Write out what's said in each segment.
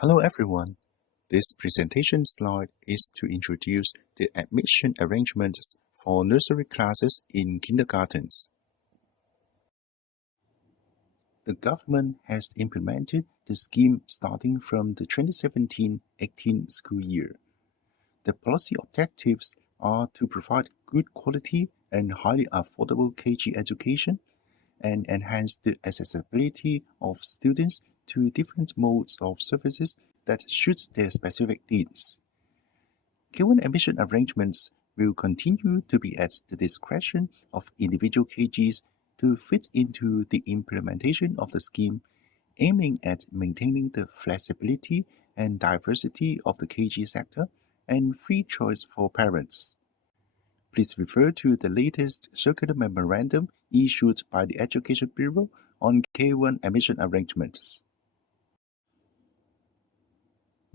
Hello everyone. This presentation slide is to introduce the admission arrangements for nursery classes in kindergartens. The government has implemented the scheme starting from the 2017-18 school year. The policy objectives are to provide good quality and highly affordable KG education and enhance the accessibility of students to different modes of services that suit their specific needs. K1 admission arrangements will continue to be at the discretion of individual KGs to fit into the implementation of the scheme, aiming at maintaining the flexibility and diversity of the KG sector and free choice for parents. Please refer to the latest circular memorandum issued by the Education Bureau on K1 admission arrangements.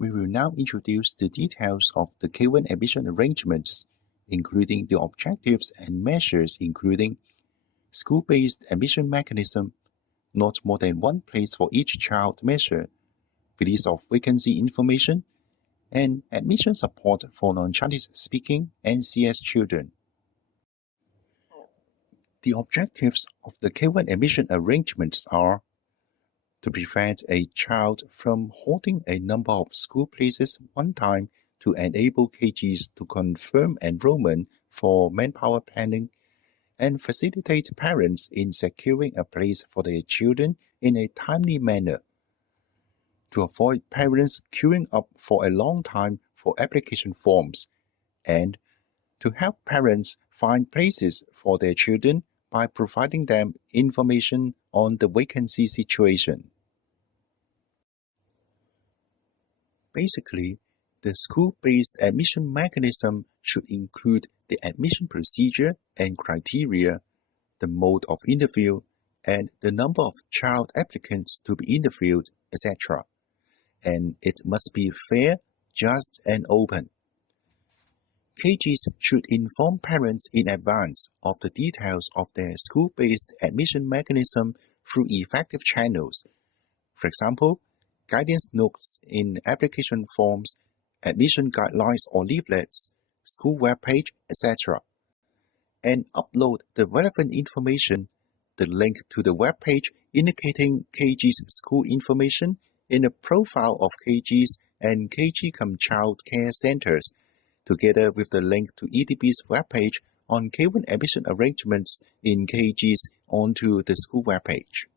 We will now introduce the details of the K1 admission arrangements, including the objectives and measures including school-based admission mechanism, not more than one place for each child measure, release of vacancy information, and admission support for non-Chinese speaking NCS children. The objectives of the K1 admission arrangements are to prevent a child from holding a number of school places one time to enable KGs to confirm enrollment for manpower planning and facilitate parents in securing a place for their children in a timely manner, to avoid parents queuing up for a long time for application forms, and to help parents find places for their children by providing them information on the vacancy situation. Basically, the school-based admission mechanism should include the admission procedure and criteria, the mode of interview, and the number of child applicants to be interviewed, etc. And it must be fair, just, and open. KGs should inform parents in advance of the details of their school-based admission mechanism through effective channels. For example, guidance notes in application forms, admission guidelines or leaflets, school webpage, etc. And upload the relevant information, the link to the webpage indicating KG's school information in a profile of KG's and KG-Child Care Centers, together with the link to EDB's webpage on K1 admission arrangements in KGs onto the school webpage.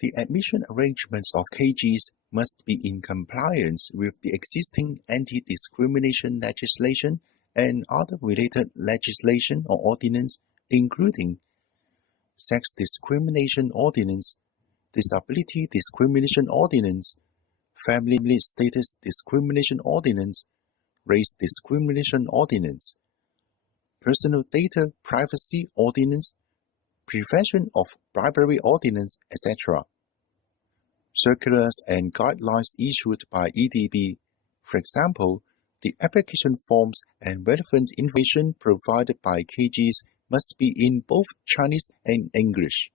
The admission arrangements of KGs must be in compliance with the existing anti-discrimination legislation and other related legislation or ordinance, including Sex Discrimination Ordinance, Disability Discrimination Ordinance, Family Status Discrimination Ordinance, Race Discrimination Ordinance, Personal Data Privacy Ordinance, Prevention of Bribery Ordinance, etc. Circulars and guidelines issued by EDB, for example, the application forms and relevant information provided by KGs must be in both Chinese and English.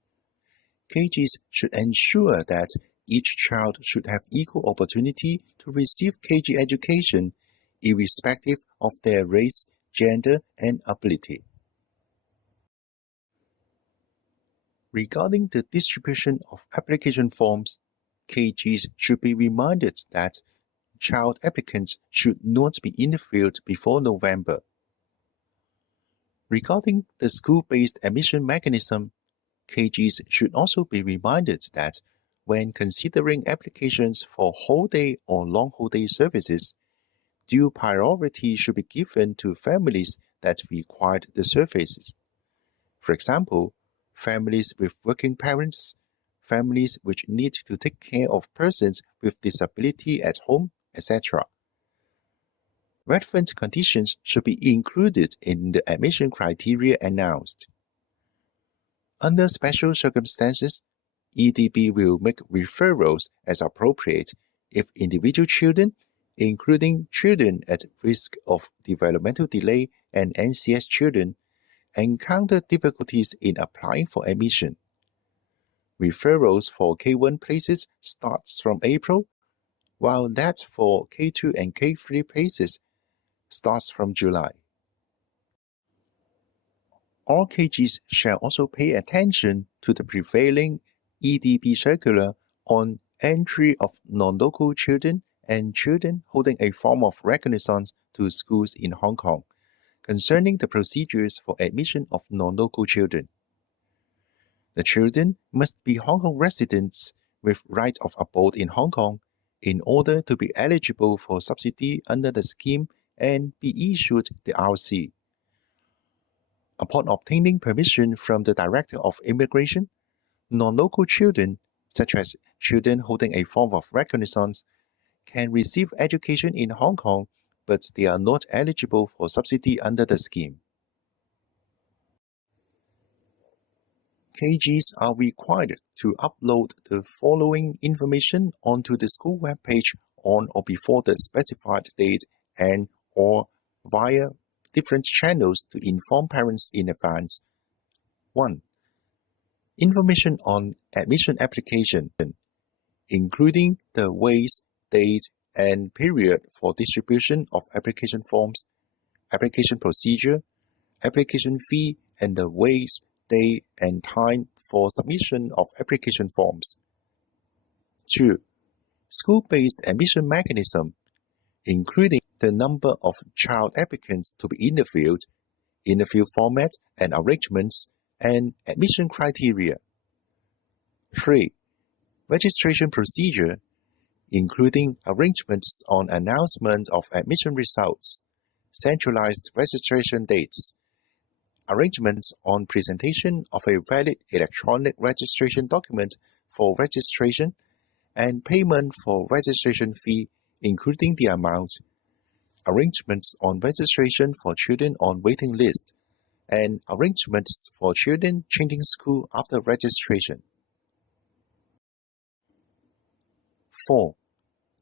KGs should ensure that each child should have equal opportunity to receive KG education, irrespective of their race, gender, and ability. Regarding the distribution of application forms, KGs should be reminded that child applicants should not be interviewed before November. Regarding the school-based admission mechanism, KGs should also be reminded that when considering applications for whole-day or long whole-day services, due priority should be given to families that require the services. For example, families with working parents, families which need to take care of persons with disability at home, etc. Relevant conditions should be included in the admission criteria announced. Under special circumstances, EDB will make referrals as appropriate if individual children, including children at risk of developmental delay and NCS children, encounter difficulties in applying for admission. Referrals for K1 places starts from April, while that for K2 and K3 places starts from July. All KGs shall also pay attention to the prevailing EDB circular on entry of non-local children and children holding a form of reconnaissance to schools in Hong Kong, concerning the procedures for admission of non-local children. The children must be Hong Kong residents with right of abode in Hong Kong in order to be eligible for subsidy under the scheme and be issued the RC. Upon obtaining permission from the Director of Immigration, non-local children, such as children holding a form of reconnaissance, can receive education in Hong Kong, but they are not eligible for subsidy under the scheme. KGs are required to upload the following information onto the school webpage on or before the specified date and or via different channels to inform parents in advance. 1. Information on admission application, including the ways, date, and period for distribution of application forms, application procedure, application fee, and the ways, date, and time for submission of application forms. 2. School-based admission mechanism, including the number of child applicants to be interviewed, interview format and arrangements, and admission criteria. 3. Registration procedure, including arrangements on announcement of admission results, centralized registration dates, arrangements on presentation of a valid electronic registration document for registration, and payment for registration fee, including the amount, arrangements on registration for children on waiting list, and arrangements for children changing school after registration. 4.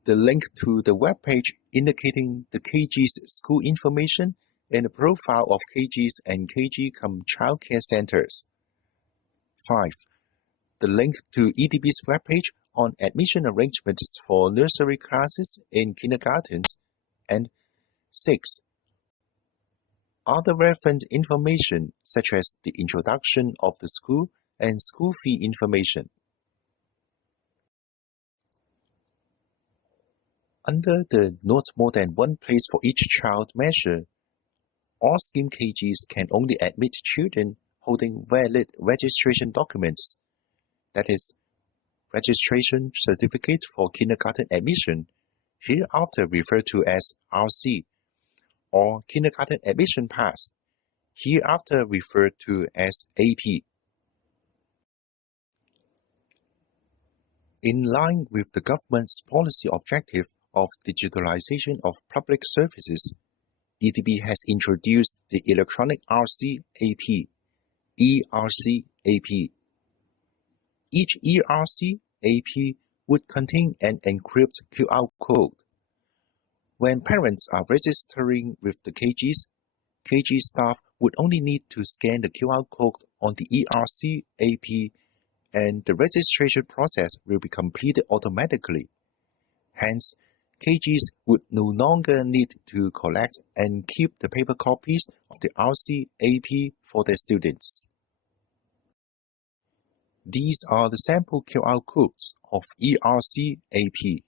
The link to the web page indicating the KG's school information and the profile of KGs and KG-cum childcare centers. 5. The link to EDB's webpage on admission arrangements for nursery classes in kindergartens. And 6. Other relevant information such as the introduction of the school and school fee information. Under the not more than one place for each child measure, all scheme KGs can only admit children holding valid registration documents, that is, registration certificate for kindergarten admission, hereafter referred to as RC, or kindergarten admission pass, hereafter referred to as AP. In line with the government's policy objective of digitalization of public services, EDB has introduced the electronic RC AP, ERC AP. Each ERC AP would contain an encrypted QR code. When parents are registering with the KGs, KG staff would only need to scan the QR code on the ERC AP and the registration process will be completed automatically. Hence, KGs would no longer need to collect and keep the paper copies of the RC AP for their students. These are the sample QR codes of ERC AP.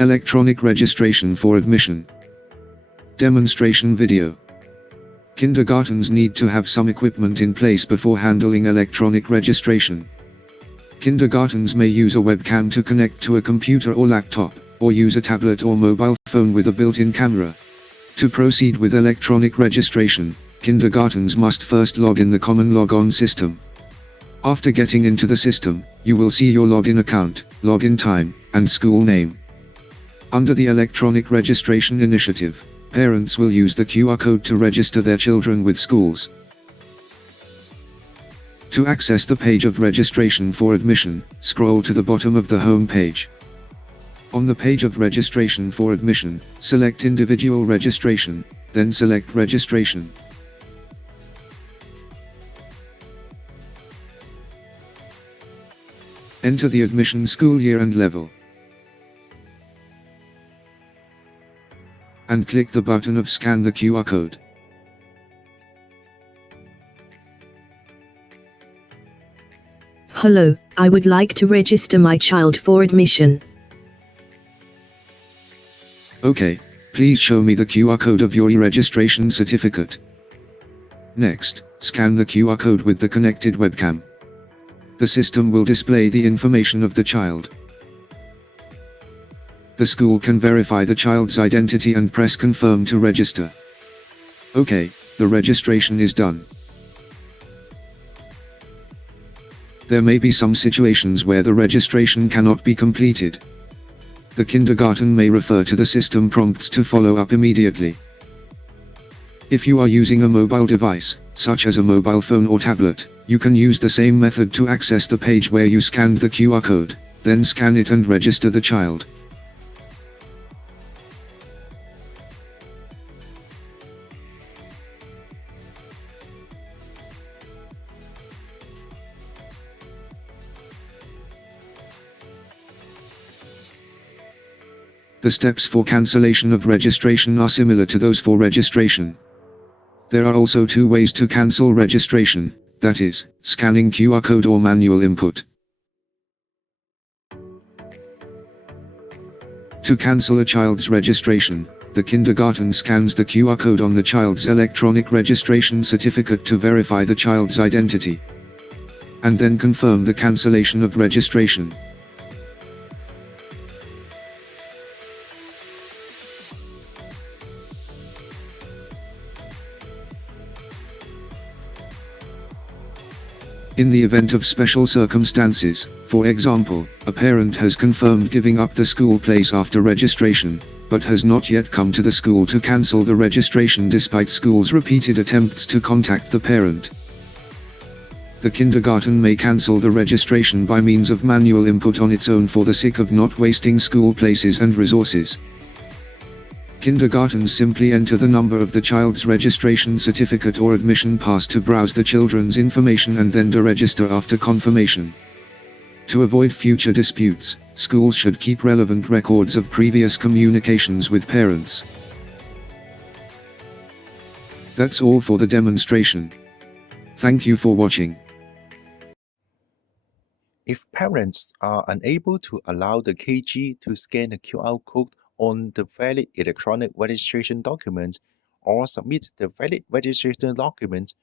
Electronic registration for admission. Demonstration video. Kindergartens need to have some equipment in place before handling electronic registration. Kindergartens may use a webcam to connect to a computer or laptop, or use a tablet or mobile phone with a built-in camera. To proceed with electronic registration, kindergartens must first log in the common log-on system. After getting into the system, you will see your login account, login time, and school name. Under the Electronic Registration Initiative, parents will use the QR code to register their children with schools. To access the page of registration for admission, scroll to the bottom of the home page. On the page of registration for admission, select individual registration, then select registration. Enter the admission school year and level. And click the button of Scan the QR code. Hello, I would like to register my child for admission. Okay, please show me the QR code of your e-registration certificate. Next, scan the QR code with the connected webcam. The system will display the information of the child. The school can verify the child's identity and press confirm to register. Okay, the registration is done. There may be some situations where the registration cannot be completed. The kindergarten may refer to the system prompts to follow up immediately. If you are using a mobile device, such as a mobile phone or tablet, you can use the same method to access the page where you scanned the QR code, then scan it and register the child. The steps for cancellation of registration are similar to those for registration. There are also two ways to cancel registration, that is, scanning QR code or manual input. To cancel a child's registration, the kindergarten scans the QR code on the child's electronic registration certificate to verify the child's identity, and then confirm the cancellation of registration. In the event of special circumstances, for example, a parent has confirmed giving up the school place after registration, but has not yet come to the school to cancel the registration despite school's repeated attempts to contact the parent. The kindergarten may cancel the registration by means of manual input on its own for the sake of not wasting school places and resources. Kindergartens simply enter the number of the child's registration certificate or admission pass to browse the children's information and then deregister after confirmation. To avoid future disputes, schools should keep relevant records of previous communications with parents. That's all for the demonstration. Thank you for watching. If parents are unable to allow the KG to scan the QR code on the valid electronic registration document or submit the valid registration document,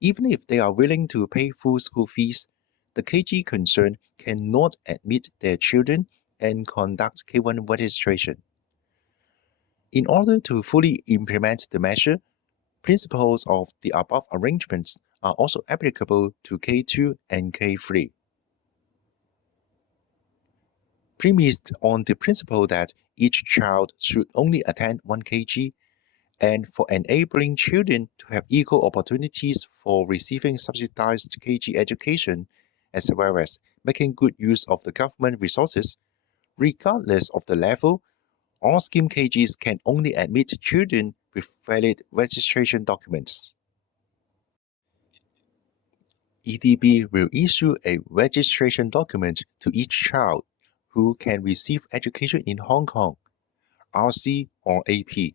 even if they are willing to pay full school fees, the KG concerned cannot admit their children and conduct K1 registration. In order to fully implement the measure, principles of the above arrangements are also applicable to K2 and K3. Premised on the principle that each child should only attend 1 KG, and for enabling children to have equal opportunities for receiving subsidized KG education, as well as making good use of the government resources, regardless of the level, all scheme KGs can only admit children with valid registration documents. EDB will issue a registration document to each child who can receive education in Hong Kong, RC or AP.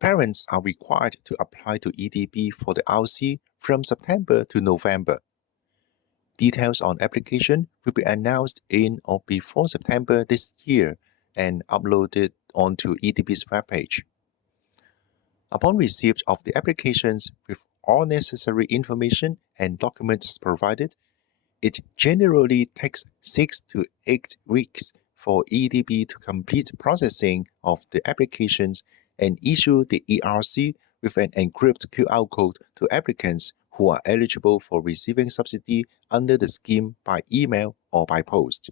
Parents are required to apply to EDB for the RC from September to November. Details on application will be announced in or before September this year and uploaded onto EDB's webpage. Upon receipt of the applications with all necessary information and documents provided, it generally takes 6 to 8 weeks for EDB to complete processing of the applications and issue the ERC with an encrypted QR code to applicants who are eligible for receiving subsidy under the scheme by email or by post.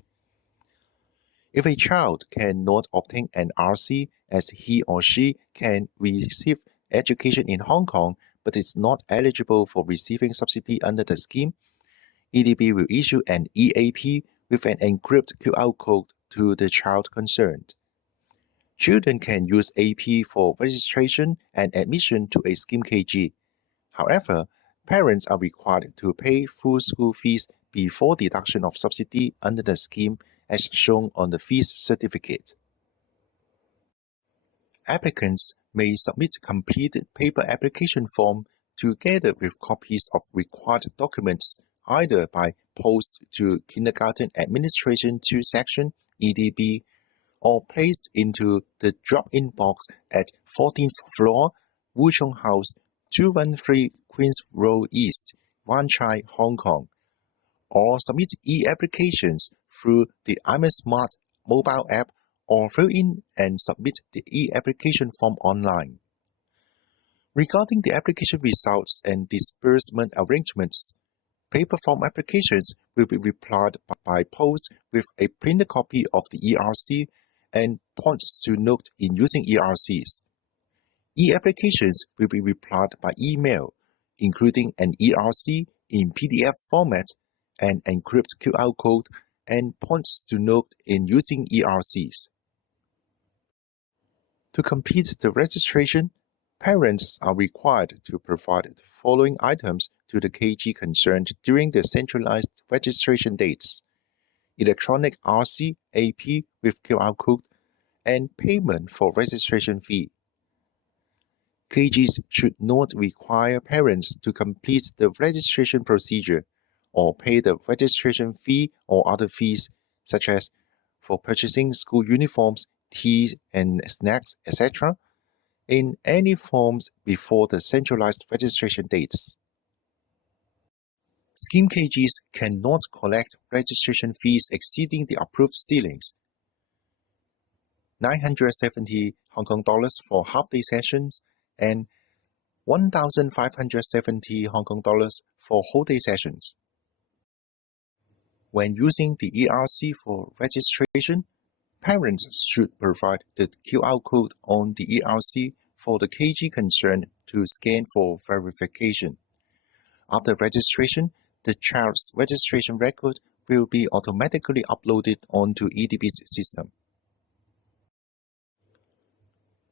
If a child cannot obtain an RC as he or she can receive education in Hong Kong but is not eligible for receiving subsidy under the scheme, EDB will issue an EAP with an encrypted QR code to the child concerned. Children can use AP for registration and admission to a scheme KG. However, parents are required to pay full school fees before deduction of subsidy under the scheme as shown on the fees certificate. Applicants may submit completed paper application form together with copies of required documents either by post to Kindergarten Administration 2 Section (EDB) or placed into the drop-in box at 14th floor, Wuchong House, 213 Queens Road East, Wan Chai, Hong Kong, or submit e-applications through the iSmart mobile app or fill in and submit the e-application form online. Regarding the application results and disbursement arrangements, paper form applications will be replied by post with a printed copy of the ERC and points to note in using ERCs. E-applications will be replied by email, including an ERC in PDF format, an encrypted QR code, and points to note in using ERCs. To complete the registration, parents are required to provide the following items to the KG concerned during the centralized registration dates: electronic RC AP with QR code, and payment for registration fee. KGs should not require parents to complete the registration procedure or pay the registration fee or other fees, such as for purchasing school uniforms, tea and snacks, etc., in any forms before the centralized registration dates. Scheme KGs cannot collect registration fees exceeding the approved ceilings: 970 Hong Kong dollars for half-day sessions and 1,570 Hong Kong dollars for whole-day sessions. When using the ERC for registration, parents should provide the QR code on the ERC for the KG concerned to scan for verification. After registration, the child's registration record will be automatically uploaded onto EDB's system.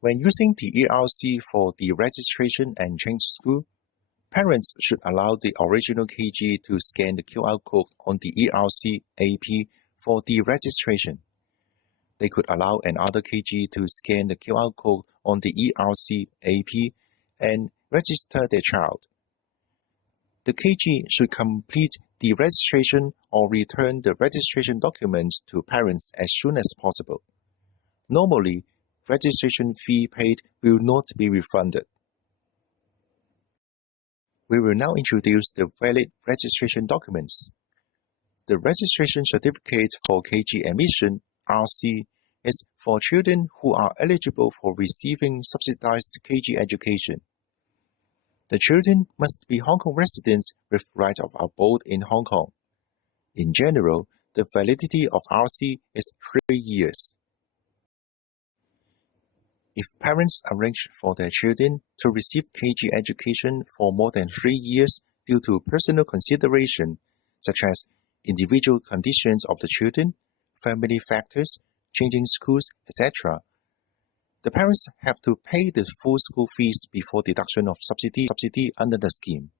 When using the ERC for the registration and change school, parents should allow the original KG to scan the QR code on the ERC AP for the registration. They could allow another KG to scan the QR code on the ERC AP and register their child. The KG should complete the registration or return the registration documents to parents as soon as possible. Normally, registration fee paid will not be refunded. We will now introduce the valid registration documents. The registration certificate for KG admission, RC, is for children who are eligible for receiving subsidized KG education. The children must be Hong Kong residents with right of abode in Hong Kong. In general, the validity of RC is 3 years. If parents arrange for their children to receive KG education for more than 3 years due to personal consideration, such as individual conditions of the children, family factors, changing schools, etc., the parents have to pay the full school fees before deduction of subsidy under the scheme.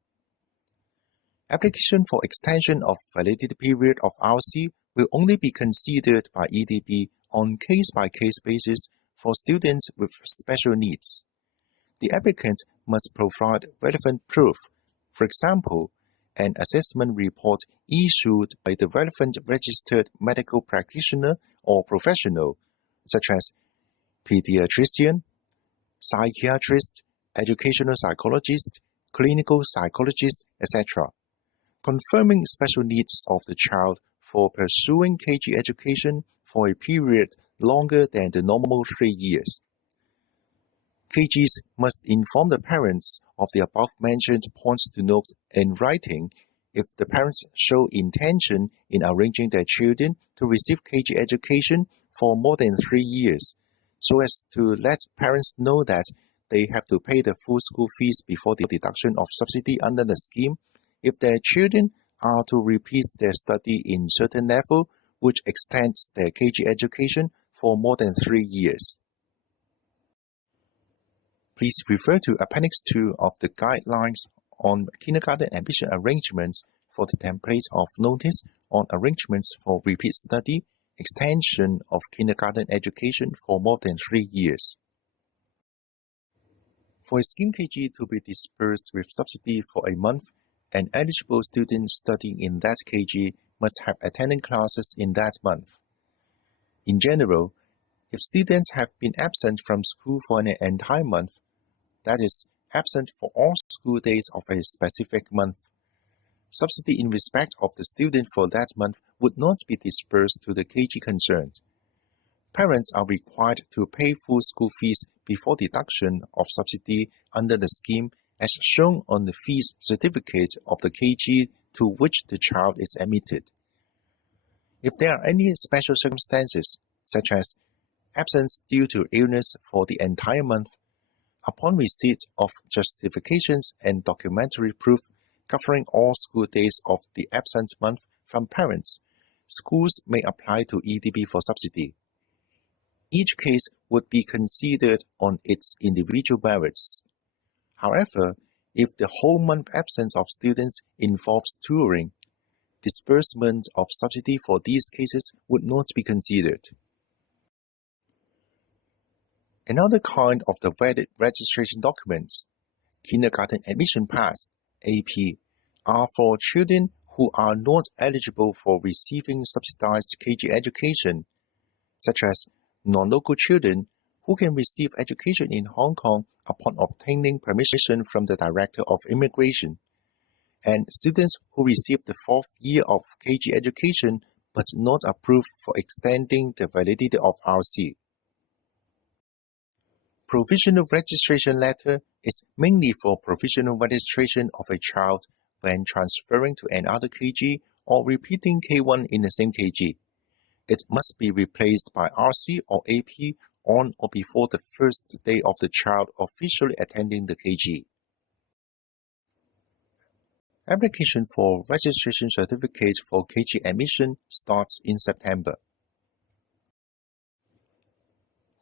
Application for extension of validity period of RC will only be considered by EDB on case-by-case basis for students with special needs. The applicant must provide relevant proof, for example, an assessment report issued by the relevant registered medical practitioner or professional, such as pediatrician, psychiatrist, educational psychologist, clinical psychologist, etc., confirming special needs of the child for pursuing KG education for a period longer than the normal 3 years. KGs must inform the parents of the above-mentioned points to note in writing if the parents show intention in arranging their children to receive KG education for more than 3 years, so as to let parents know that they have to pay the full school fees before the deduction of subsidy under the scheme if their children are to repeat their study in certain level which extends their KG education for more than 3 years. Please refer to Appendix 2 of the Guidelines on Kindergarten Admission Arrangements for the template of notice on arrangements for repeat study, extension of kindergarten education for more than 3 years. For a scheme KG to be dispersed with subsidy for a month, an eligible student studying in that KG must have attended classes in that month. In general, if students have been absent from school for an entire month, that is, absent for all school days of a specific month, subsidy in respect of the student for that month would not be dispersed to the KG concerned. Parents are required to pay full school fees before deduction of subsidy under the scheme as shown on the fees certificate of the KG to which the child is admitted. If there are any special circumstances, such as absence due to illness for the entire month, upon receipt of justifications and documentary proof covering all school days of the absent month from parents, schools may apply to EDB for subsidy. Each case would be considered on its individual merits. However, if the whole month absence of students involves touring, disbursement of subsidy for these cases would not be considered. Another kind of the valid registration documents, kindergarten admission pass, AP, are for children who are not eligible for receiving subsidized KG education, such as non-local children who can receive education in Hong Kong upon obtaining permission from the Director of Immigration, and students who receive the 4th year of KG education but not approved for extending the validity of RC. Provisional registration letter is mainly for provisional registration of a child when transferring to another KG or repeating K1 in the same KG. It must be replaced by RC or AP on or before the first day of the child officially attending the KG. Application for registration certificate for KG admission starts in September.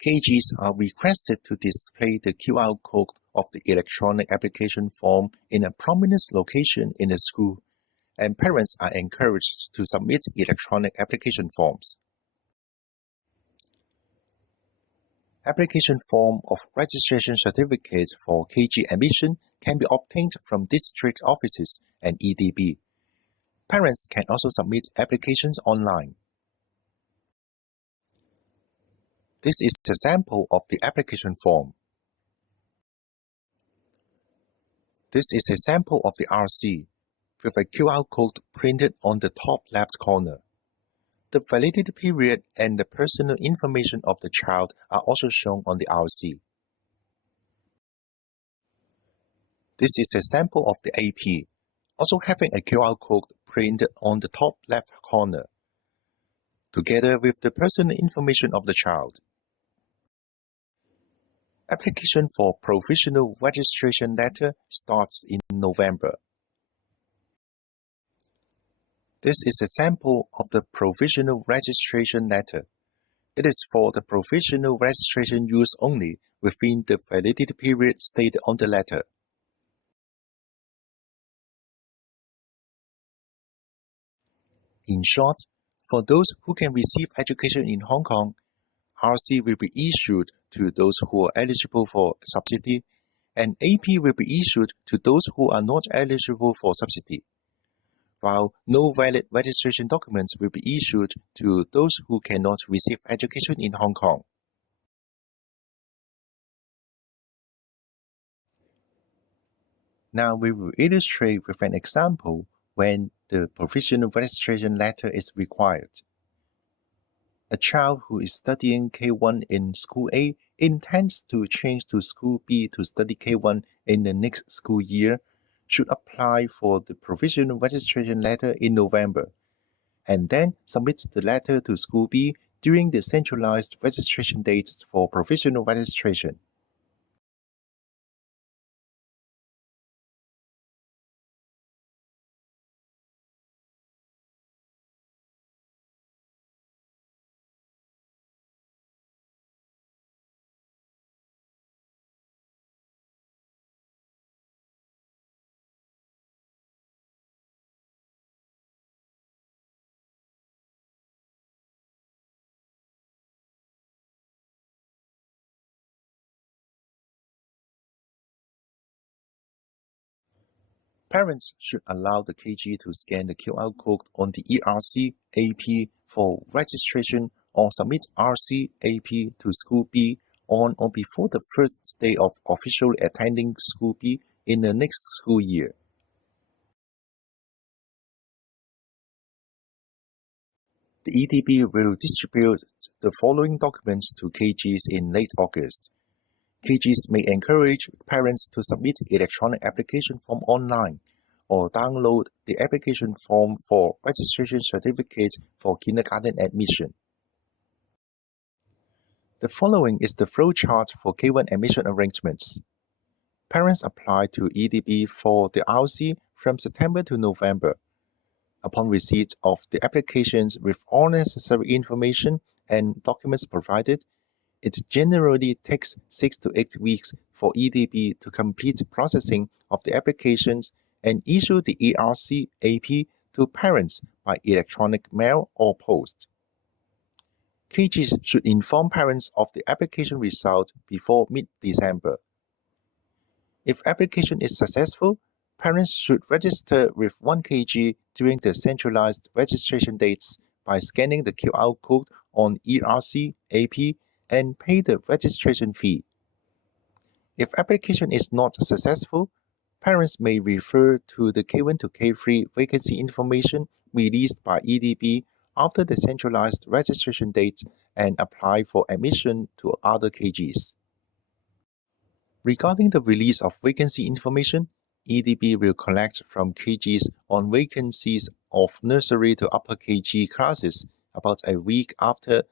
KGs are requested to display the QR code of the electronic application form in a prominent location in the school, and parents are encouraged to submit electronic application forms. Application form of registration certificate for KG admission can be obtained from district offices and EDB. Parents can also submit applications online. This is a sample of the application form. This is a sample of the RC, with a QR code printed on the top left corner. The validity period and the personal information of the child are also shown on the RC. This is a sample of the AP, also having a QR code printed on the top left corner, together with the personal information of the child. Application for provisional registration letter starts in November. This is a sample of the provisional registration letter. It is for the provisional registration use only within the validity period stated on the letter. In short, for those who can receive education in Hong Kong, RC will be issued to those who are eligible for subsidy, and AP will be issued to those who are not eligible for subsidy, while no valid registration documents will be issued to those who cannot receive education in Hong Kong. Now we will illustrate with an example when the provisional registration letter is required. A child who is studying K1 in School A intends to change to School B to study K1 in the next school year should apply for the provisional registration letter in November, and then submit the letter to School B during the centralized registration dates for provisional registration. Parents should allow the KG to scan the QR code on the ERC AP for registration or submit RC AP to School B on or before the first day of officially attending School B in the next school year. The EDB will distribute the following documents to KGs in late August. KGs may encourage parents to submit electronic application form online or download the application form for registration certificate for kindergarten admission. The following is the flowchart for K1 admission arrangements. Parents apply to EDB for the RC from September to November. Upon receipt of the applications with all necessary information and documents provided, it generally takes 6 to 8 weeks for EDB to complete processing of the applications and issue the ERC AP to parents by electronic mail or post. KGs should inform parents of the application result before mid-December. If application is successful, parents should register with 1 kg during the centralized registration dates by scanning the QR code on ERC AP and pay the registration fee. If application is not successful, parents may refer to the K1 to K3 vacancy information released by EDB after the centralized registration dates and apply for admission to other KGs. Regarding the release of vacancy information, EDB will collect from KGs on vacancies of nursery to upper KG classes about a week after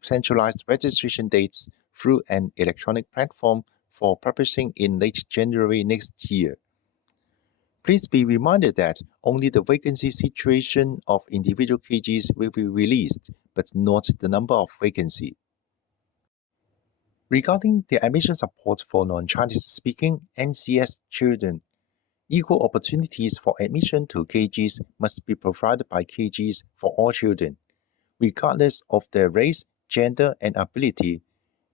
centralized registration dates through an electronic platform for publishing in late January next year. Please be reminded that only the vacancy situation of individual KGs will be released, but not the number of vacancy. Regarding the admission support for non-Chinese speaking NCS children, equal opportunities for admission to KGs must be provided by KGs for all children, regardless of their race, gender, and ability,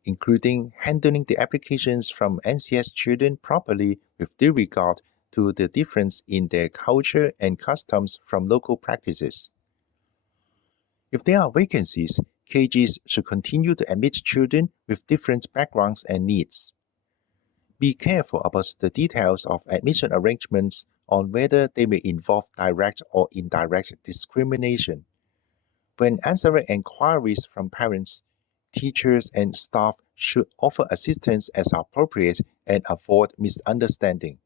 including handling the applications from NCS children properly with due regard to the difference in their culture and customs from local practices. If there are vacancies, KGs should continue to admit children with different backgrounds and needs. Be careful about the details of admission arrangements on whether they may involve direct or indirect discrimination. When answering inquiries from parents, teachers and staff should offer assistance as appropriate and avoid misunderstanding.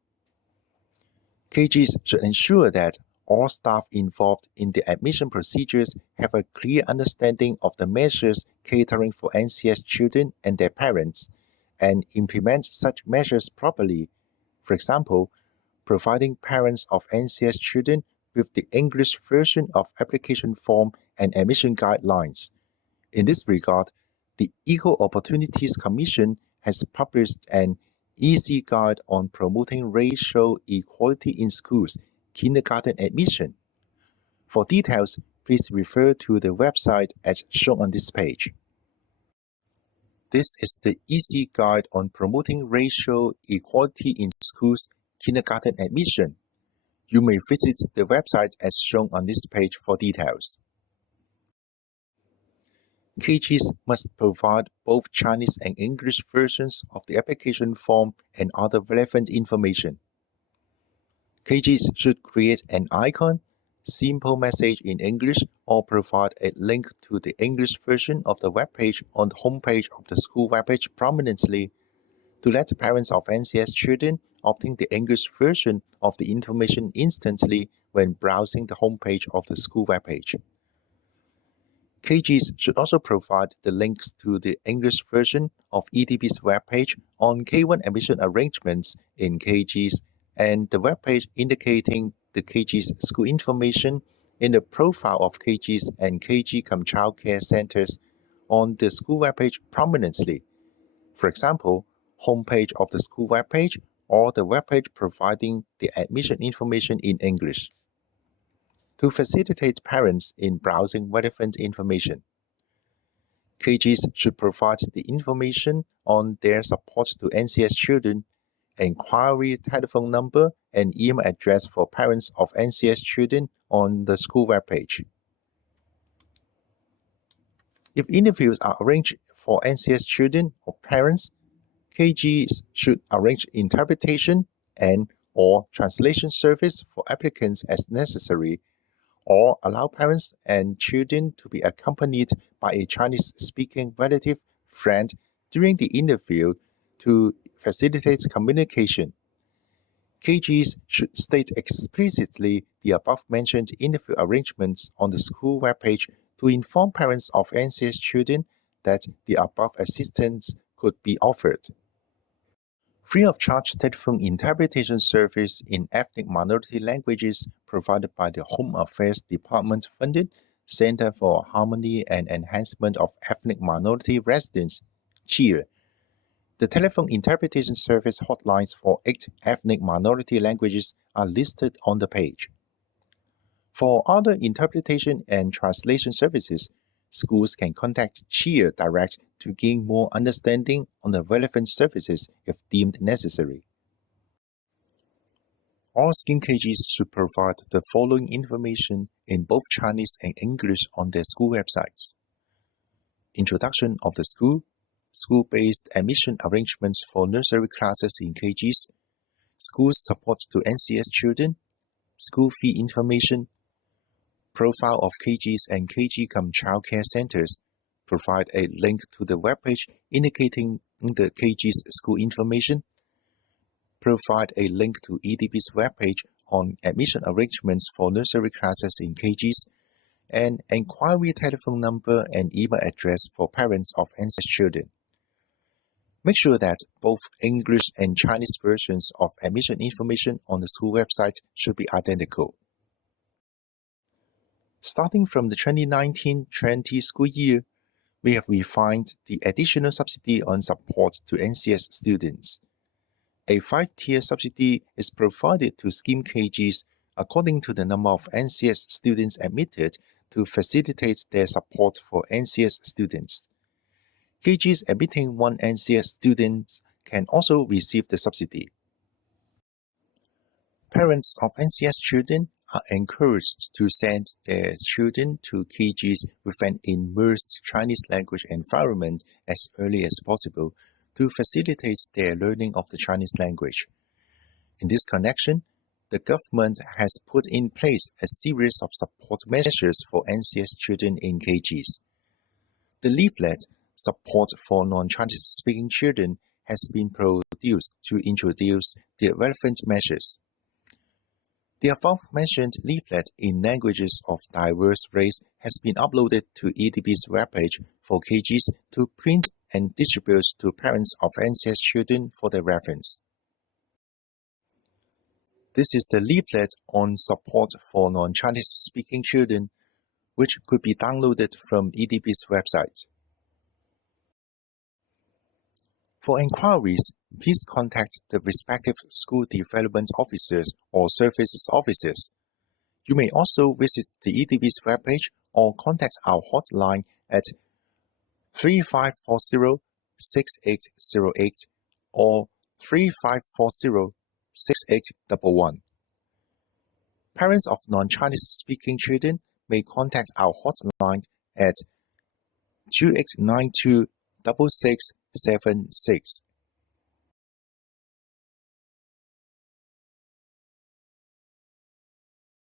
KGs should ensure that all staff involved in the admission procedures have a clear understanding of the measures catering for NCS children and their parents, and implement such measures properly. For example, providing parents of NCS children with the English version of application form and admission guidelines. In this regard, the Equal Opportunities Commission has published an easy guide on promoting racial equality in schools, kindergarten admission. For details, please refer to the website as shown on this page. This is the easy guide on promoting racial equality in schools, kindergarten admission. You may visit the website as shown on this page for details. KGs must provide both Chinese and English versions of the application form and other relevant information. KGs should create an icon, simple message in English, or provide a link to the English version of the web page on the homepage of the school webpage prominently to let parents of NCS children obtain the English version of the information instantly when browsing the homepage of the school webpage. KGs should also provide the links to the English version of EDB's webpage on K1 admission arrangements in KGs and the webpage indicating the KG's school information in the profile of KGs and KG Child Care Centers on the school webpage prominently. For example, homepage of the school webpage or the webpage providing the admission information in English. To facilitate parents in browsing relevant information, KGs should provide the information on their support to NCS children inquiry telephone number, and email address for parents of NCS children on the school webpage. If interviews are arranged for NCS children or parents, KGs should arrange interpretation and/or translation service for applicants as necessary, or allow parents and children to be accompanied by a Chinese-speaking relative friend during the interview to facilitate communication. KGs should state explicitly the above-mentioned interview arrangements on the school webpage to inform parents of NCS children that the above assistance could be offered. Free of charge telephone interpretation service in ethnic minority languages provided by the Home Affairs Department funded Center for Harmony and Enhancement of Ethnic Minority Residents, CHEER. The telephone interpretation service hotlines for 8 ethnic minority languages are listed on the page. For other interpretation and translation services, schools can contact CHEER direct to gain more understanding on the relevant services if deemed necessary. All SCIM KGs should provide the following information in both Chinese and English on their school websites: introduction of the school, school-based admission arrangements for nursery classes in KGs, school's support to NCS children, school fee information, profile of KGs and KG-COM childcare centers, provide a link to the webpage indicating the KG's school information, provide a link to EDB's webpage on admission arrangements for nursery classes in KGs, and inquiry telephone number and email address for parents of NCS children. Make sure that both English and Chinese versions of admission information on the school website should be identical. Starting from the 2019-20 school year, we have refined the additional subsidy on support to NCS students. A 5-tier subsidy is provided to SCIM KGs according to the number of NCS students admitted to facilitate their support for NCS students. KGs admitting 1 NCS student can also receive the subsidy. Parents of NCS children are encouraged to send their children to KGs with an immersed Chinese language environment as early as possible to facilitate their learning of the Chinese language. In this connection, the government has put in place a series of support measures for NCS children in KGs. The leaflet, Support for Non-Chinese Speaking Children, has been produced to introduce the relevant measures. The above-mentioned leaflet in languages of diverse race has been uploaded to EDB's webpage for KGs to print and distribute to parents of NCS children for their reference. This is the leaflet on support for non-Chinese speaking children, which could be downloaded from EDB's website. For inquiries, please contact the respective school development officers or services officers. You may also visit the EDB's webpage or contact our hotline at 3540-6808 or 3540-6811. Parents of non-Chinese speaking children may contact our hotline at 2892-6676.